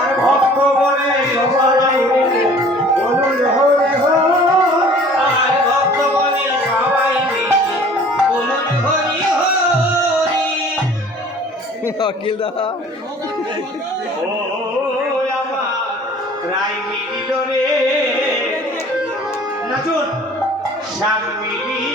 আর ভক্ত বলে সবাই বলুন হরে হরে, আর ভক্ত বলে সবাই বলুন হরি হরি। অখিল দাদা ও আমার রাই মিলিল রে, নাচুন শ্যাম মিলিল